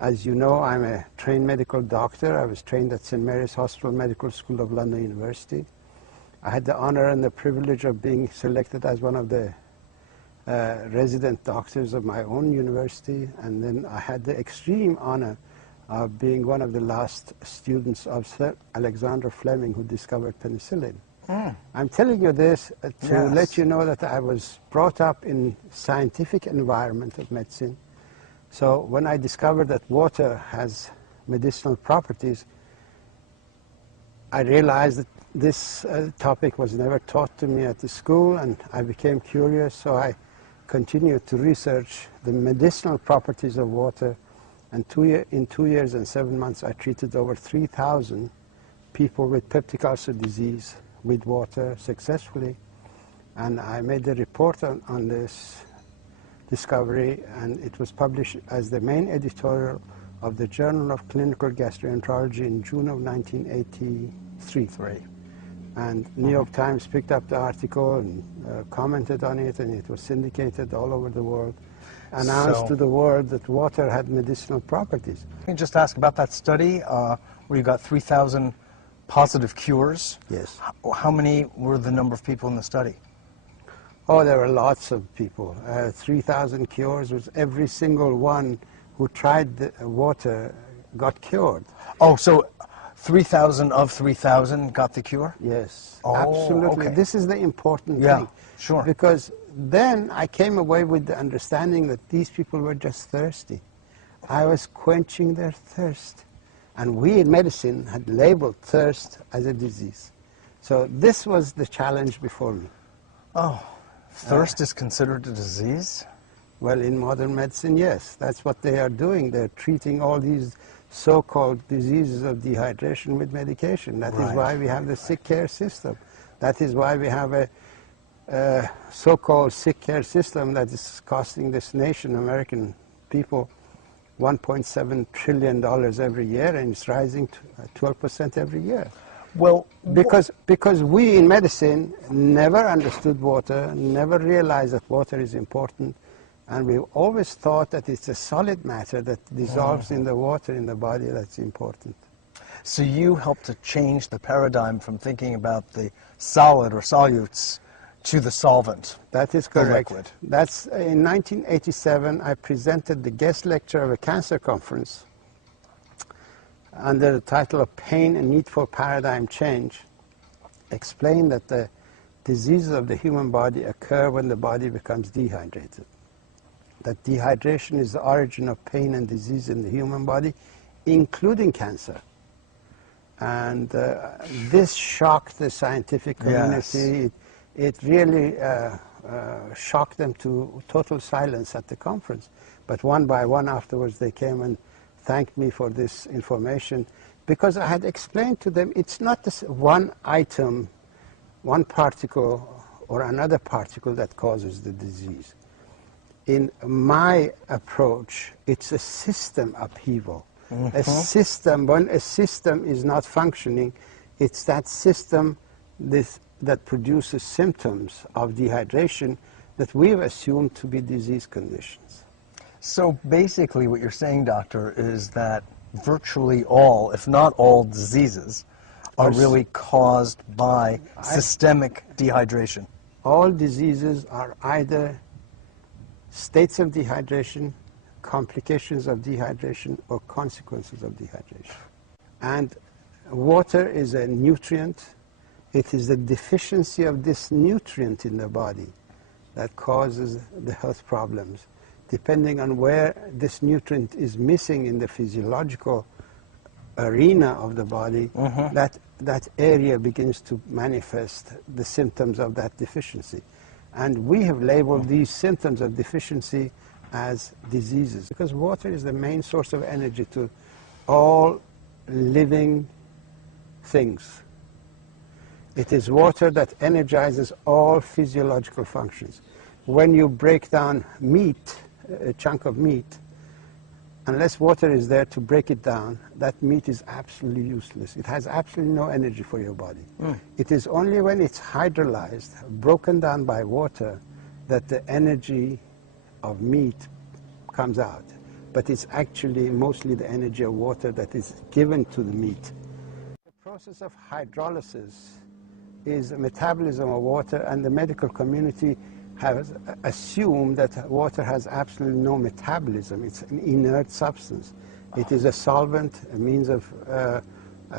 As you know, I'm a trained medical doctor. I was trained at St. Mary's Hospital Medical School of London University. I had the honor and the privilege of being selected as one of the resident doctors of my own university, and then I had the extreme honor of being one of the last students of Sir Alexander Fleming, who discovered penicillin. I'm telling you this to let you know that I was brought up in scientific environment of medicine. So when I discovered that water has medicinal properties, I realized that this topic was never taught to me at the school, and I became curious, so I continued to research the medicinal properties of water, and in 2 years and 7 months I treated over 3,000 people with peptic ulcer disease with water successfully, and I made a report on this discovery, and it was published as the main editorial of the Journal of Clinical Gastroenterology in June of 1983. And New York Times picked up the article and commented on it, and it was syndicated all over the world, announced to the world that water had medicinal properties. Let me just ask about that study where you got 3,000 positive cures. Yes. How many were the number of people in the study? Oh, there were lots of people. 3,000 cures was every single one who tried the water got cured. Oh, so 3,000 of 3,000 got the cure? Yes, oh, absolutely. Okay. This is the important Yeah, thing. sure. Because then I came away with the understanding that these people were just thirsty. I was quenching their thirst. And we in medicine had labeled thirst as a disease. So this was the challenge before me. Oh, thirst is considered a disease? Well, in modern medicine, yes. That's what they are doing. They're treating all these so-called diseases of dehydration with medication. That is why we have the sick care system. That is why we have a so-called sick care system that is costing this nation, American people, $1.7 trillion every year, and it's rising to 12% every year. Well, because we in medicine never understood water, never realized that water is important, and we've always thought that it's a solid matter that dissolves in the water in the body that's important. So you helped to change the paradigm from thinking about the solid or solutes to the solvent. That is correct. The liquid. That's in 1987. I presented the guest lecture of a cancer conference under the title of Pain and Need for Paradigm Change, explained that the diseases of the human body occur when the body becomes dehydrated. That dehydration is the origin of pain and disease in the human body, including cancer. And this shocked the scientific community. Yes. It really shocked them to total silence at the conference. But one by one afterwards they came and thanked me for this information, because I had explained to them it's not this one item, one particle or another particle that causes the disease. In my approach, it's a system upheaval. A system, when a system is not functioning, it's that system that produces symptoms of dehydration that we've assumed to be disease conditions. So basically what you're saying, doctor, is that virtually all, if not all, diseases are really caused by systemic dehydration. All diseases are either states of dehydration, complications of dehydration, or consequences of dehydration. And water is a nutrient. It is the deficiency of this nutrient in the body that causes the health problems. Depending on where this nutrient is missing in the physiological arena of the body, that area begins to manifest the symptoms of that deficiency. And we have labeled these symptoms of deficiency as diseases, because water is the main source of energy to all living things. It is water that energizes all physiological functions. When you break down meat, a chunk of meat, unless water is there to break it down, that meat is absolutely useless. It has absolutely no energy for your body. It is only when it's hydrolyzed, broken down by water, that the energy of meat comes out. but it's actually mostly the energy of water that is given to the meat. The process of hydrolysis is a metabolism of water, and the medical community has assumed that water has absolutely no metabolism. It's an inert substance. It is a solvent, a means of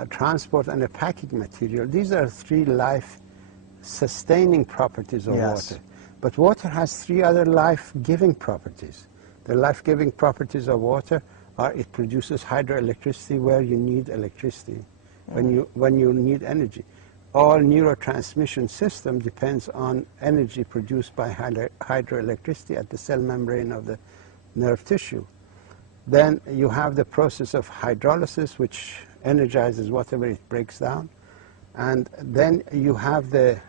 transport, and a packing material. These are three life-sustaining properties of water. But water has three other life-giving properties. The life-giving properties of water are it produces hydroelectricity where you need electricity, when you need energy. All neurotransmission system depends on energy produced by hydroelectricity at the cell membrane of the nerve tissue. Then you have the process of hydrolysis, which energizes whatever it breaks down. And then you have the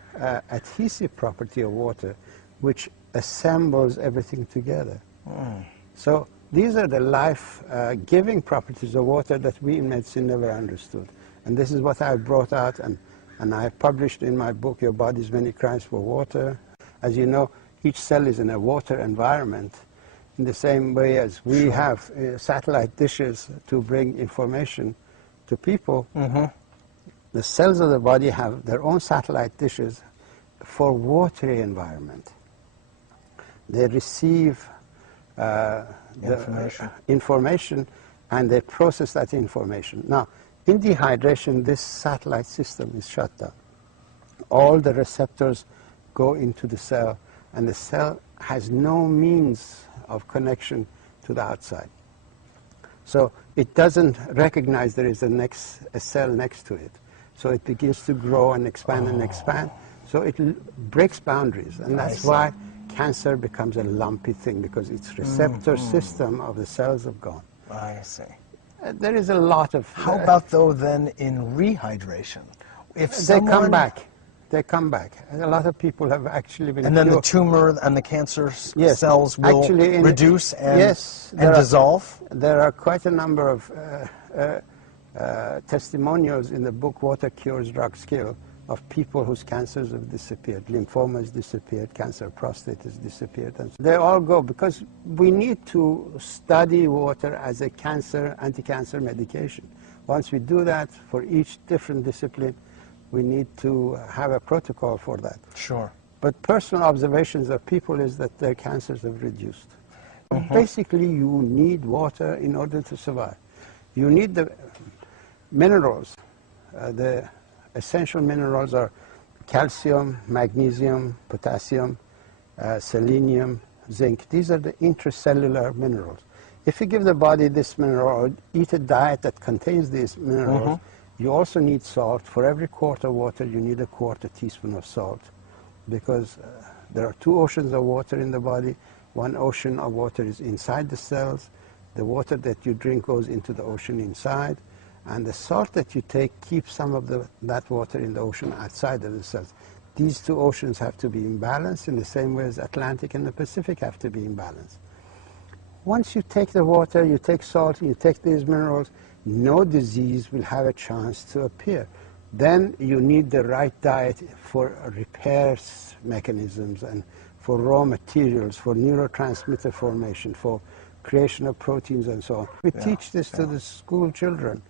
adhesive property of water, which assembles everything together. So these are the life-giving properties of water that we in medicine never understood. And this is what I brought out, and I published in my book, Your Body's Many Cries for Water. As you know, each cell is in a water environment, in the same way as we have satellite dishes to bring information to people. The cells of the body have their own satellite dishes for watery environment. They receive the information, and they process that information. Now, in dehydration, this satellite system is shut down. All the receptors go into the cell, and the cell has no means of connection to the outside. So it doesn't recognize there is a cell next to it. So it begins to grow and expand and expand. So it breaks boundaries, and that's why cancer becomes a lumpy thing, because its receptor system of the cells have gone. I see. There is a lot of... How about, though, then in rehydration? If they come back. They come back. And a lot of people have actually been And then the tumor and the cancer cells will actually reduce and dissolve? There are quite a number of testimonials in the book Water Cures, Drugs Kill, of people whose cancers have disappeared. Lymphoma has disappeared, cancer of prostate has disappeared. And they all go, because we need to study water as a anti-cancer medication. Once we do that, for each different discipline, we need to have a protocol for that. Sure. But personal observations of people is that their cancers have reduced. Basically, you need water in order to survive. You need the minerals. The essential minerals are calcium, magnesium, potassium, selenium, zinc. These are the intracellular minerals. If you give the body this mineral or eat a diet that contains these minerals, you also need salt. For every quart of water, you need a quarter teaspoon of salt, because there are two oceans of water in the body. One ocean of water is inside the cells. The water that you drink goes into the ocean inside, and the salt that you take keeps some of that water in the ocean outside of the cells. These two oceans have to be in balance in the same way as Atlantic and the Pacific have to be in balance. Once you take the water, you take salt, you take these minerals, no disease will have a chance to appear. Then you need the right diet for repair mechanisms and for raw materials, for neurotransmitter formation, for creation of proteins and so on. We teach this to the school children.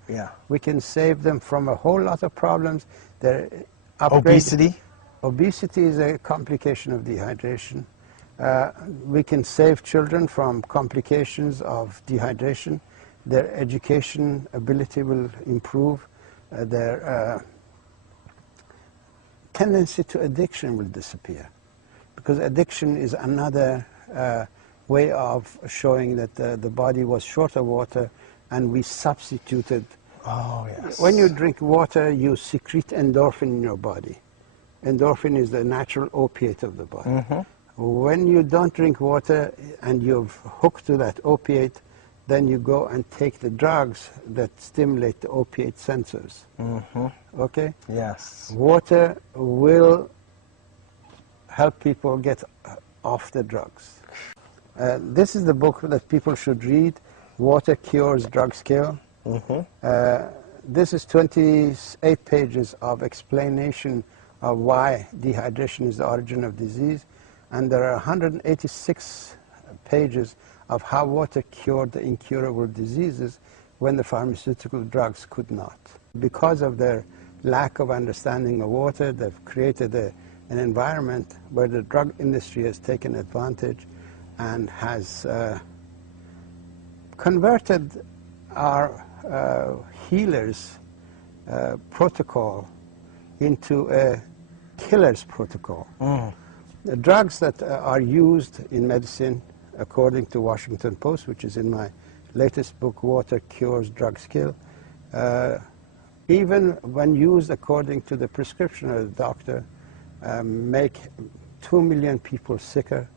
We can save them from a whole lot of problems. Obesity? Obesity is a complication of dehydration. We can save children from complications of dehydration. Their education ability will improve. Their tendency to addiction will disappear, because addiction is another way of showing that the body was short of water and we substituted. When you drink water, you secrete endorphin in your body. Endorphin is the natural opiate of the body. When you don't drink water and you're hooked to that opiate, then you go and take the drugs that stimulate the opiate sensors. Okay? Yes. Water will help people get off the drugs. This is the book that people should read, Water Cures, Drugs Kill. This is 28 pages of explanation of why dehydration is the origin of disease, and there are 186 pages of how water cured the incurable diseases when the pharmaceutical drugs could not. Because of their lack of understanding of water, they've created an environment where the drug industry has taken advantage and has converted our healers' protocol into a killer's protocol. The drugs that are used in medicine, according to Washington Post, which is in my latest book, Water Cures, Drugs Kill, even when used according to the prescription of the doctor, make 2 million people sicker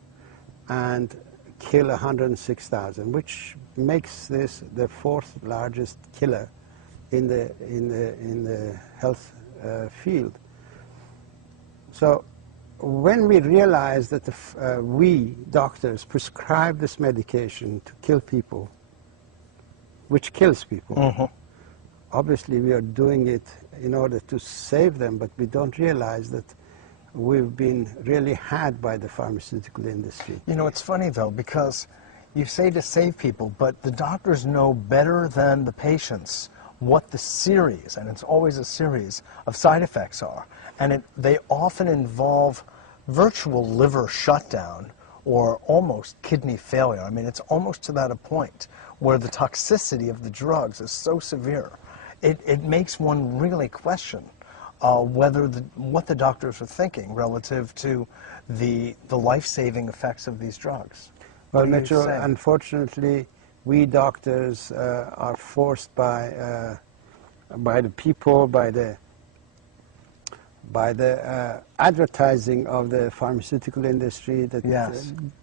and kill 106,000, which makes this the 4th largest killer in the health field. So when we realize that we doctors prescribe this medication to kill people, which kills people, obviously we are doing it in order to save them, but we don't realize that we've been really had by the pharmaceutical industry. You know, it's funny though, because you say to save people, but the doctors know better than the patients what the series, and it's always a series, of side effects are. And they often involve virtual liver shutdown or almost kidney failure. I mean, it's almost to that a point where the toxicity of the drugs is so severe. It makes one really question what the doctors are thinking relative to the life-saving effects of these drugs. Well, Mitchell, unfortunately, we doctors are forced by the people, by the advertising of the pharmaceutical industry that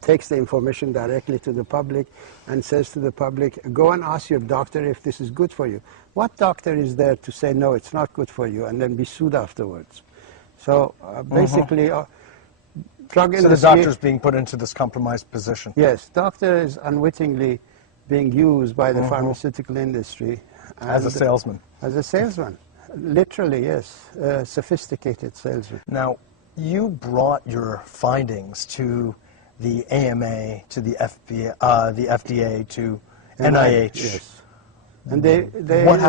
takes the information directly to the public and says to the public, go and ask your doctor if this is good for you. What doctor is there to say, no, it's not good for you, and then be sued afterwards? So basically, drug industry... So the doctor's being put into this compromised position. Yes, doctor is unwittingly being used by the pharmaceutical industry. As a salesman. As a salesman. Literally, yes. A sophisticated salesman. Now, you brought your findings to the AMA, to the FDA, to NIH. Yes. And they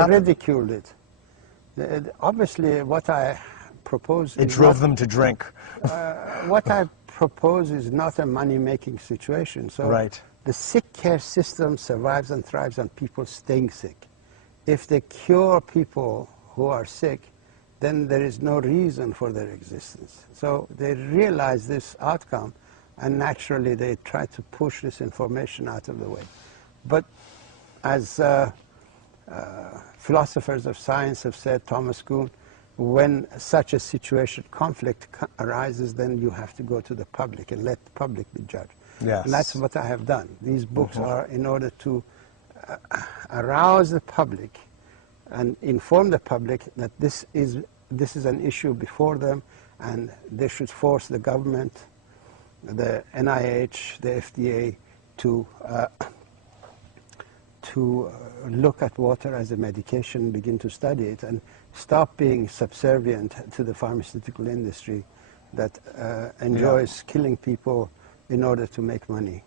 ridiculed it. Obviously, what I propose... It drove them to drink. What I propose is not a money-making situation. So the sick care system survives and thrives on people staying sick. If they cure people who are sick, then there is no reason for their existence. So they realize this outcome, and naturally they try to push this information out of the way. But as philosophers of science have said, Thomas Kuhn, when such a situation, conflict arises, then you have to go to the public and let the public be judged. Yes. And that's what I have done. These books are in order to arouse the public and inform the public that this is an issue before them, and they should force the government, the NIH, the FDA to look at water as a medication, begin to study it, and stop being subservient to the pharmaceutical industry that enjoys killing people in order to make money.